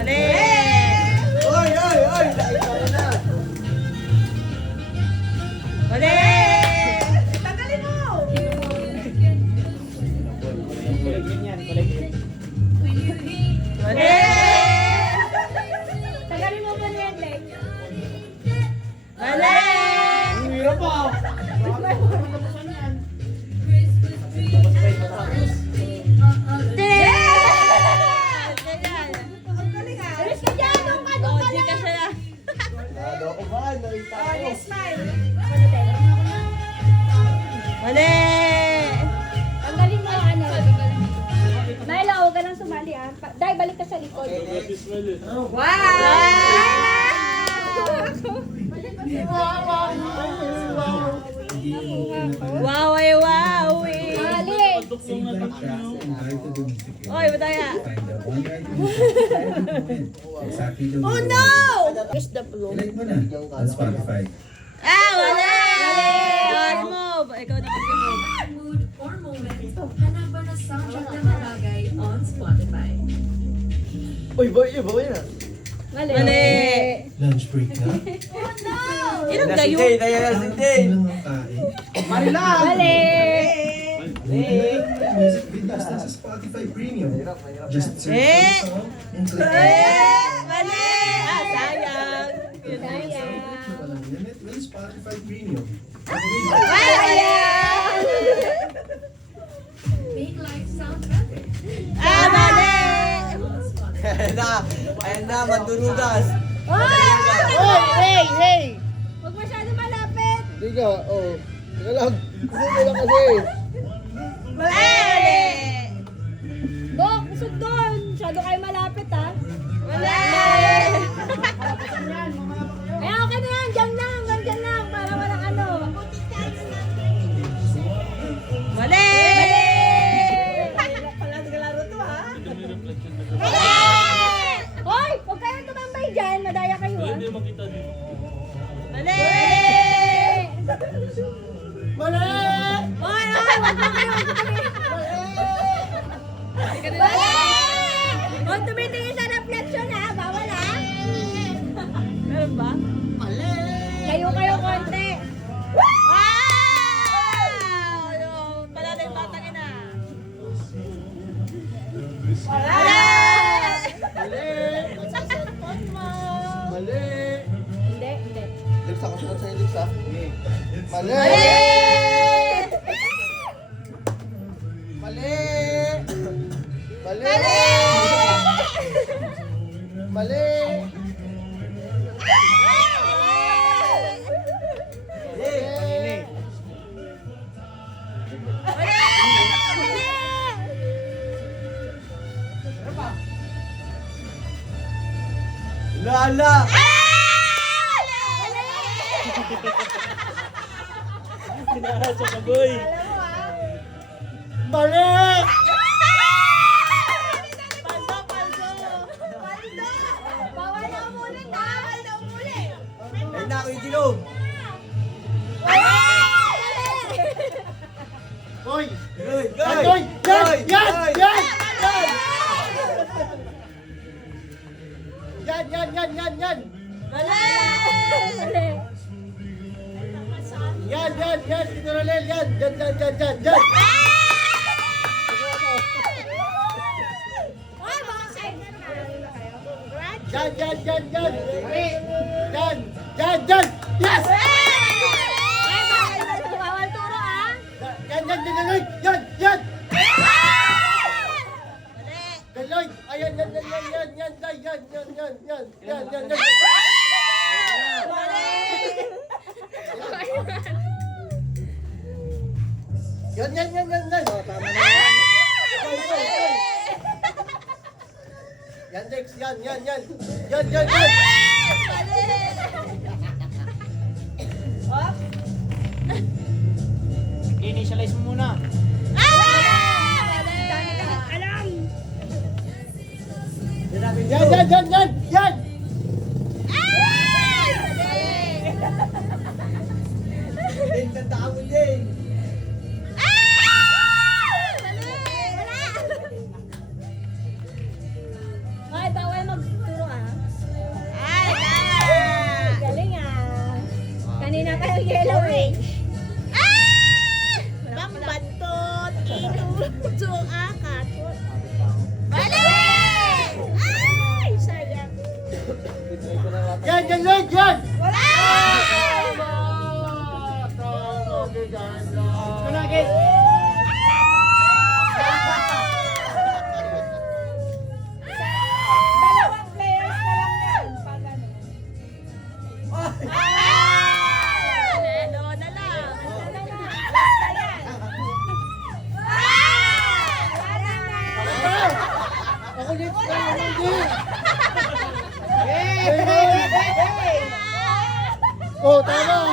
Mali! Oy, oy, oy! Ikaw na! Mali! Tanggalin mo! Mali! Tanggalin mo muna yan, Leng. Mali! Ang hirap pa! Alis ka dyan! Doon ka, doon ka Di ka lang! siya na. Nado ko ba? Nakita Oh, ko. smile. Mali! Tanggalin mo, ano. Myla, huwag ka lang sumali, ah. Dai, balik ka sa likod. Wow, ay wow, eh. Mali! Oy, bataya. Oh no! Is the flow. On Spotify. Ah, wala! Remove. Ikaw na mag-remove. Mood or moment, hanapan na soundtrack ng barangay on Spotify. Uy, boy, boy na. Mali! Mali! Lunch break na. Ilang Si gayo? Jay, dahil si Jay. Ilang ang kain. Marilang! Mali! Music videos na sa Spotify Premium. Just search for the song and click Mali! Ah, sayang. Sayang. walang limit with Spotify Premium. Make life sound better. Ah, mali! On Spotify. Ayan na, mandurugas. Hey! Hey! Huwag masyado malapit! Hindi ka, oh. Teka lang. Hindi lang kasi. Mali! Dok, usog doon! Masyado kayo malapit, ha? Mali! Kaya okay na yan! Diyan lang! Hanggang dyan lang! Para walang ano! Mali! Hoy! Huwag kayong tumambay dyan! Madaya kayo, ha? Mali! Mali! Hoy! Hoy! Huwag na kayo! Mali! Huwag tumitingin sa reflection, ha? Bawal, ha? Meron ba? Kayo konti! Wow! Yung pala na yung batang ina. Mali! Mali! Hindi, hindi. Lips ako sunod sa'yo, lips ah. Mali! Mali! Mali! Mali! Mali! Lala! Pinahasa ka, boy. Mali! Paldo, paldo. Bawal na umulit, ha? Bawal na umulit! Ay na ako yung dilog! Hoy! Hoy! Hoy! Yan! Yan! Yan! Yan! Yan! Yan! Yan! Yan! Mali! Yan! Yan! Yan! Ito na Lel! Yan! Yan! Yan! Yan! Yan! Yan! Hoy, mga kaibigan na kayo. Yan! Yan! Yan! Yan! Yan! Yan! Yan! Yes! Ay, bawal turo, ha? Yan! Yan! Yan! Yan! Yan! Yan! Mali! Galoy! Ayan! Yan! Yan! Yan! Yan! Yan! Yan! Yan! Yan! Yan! Yan! Yan! Yan! Yan! Mali! Yan! Yan! Yan! Yan! Yan! Tama na. Yan, Dex! Yan! Yan! Yan! Yan! Yan! Yan! Mali! Initialize mo muna. Alam! Yan! Yan! Yan! Yan! Yan! Din, tandaan mo din. Ay, bawal magturo dyan, Lloyd, yan! Wala! Tama! Tama, gaganda. Kunagin! Dalawang players na lang yan. Pag ano. Lelo na lang. Ano na? Basta yan. Wala na. Ako ulit, ako ulit. Oh, tama!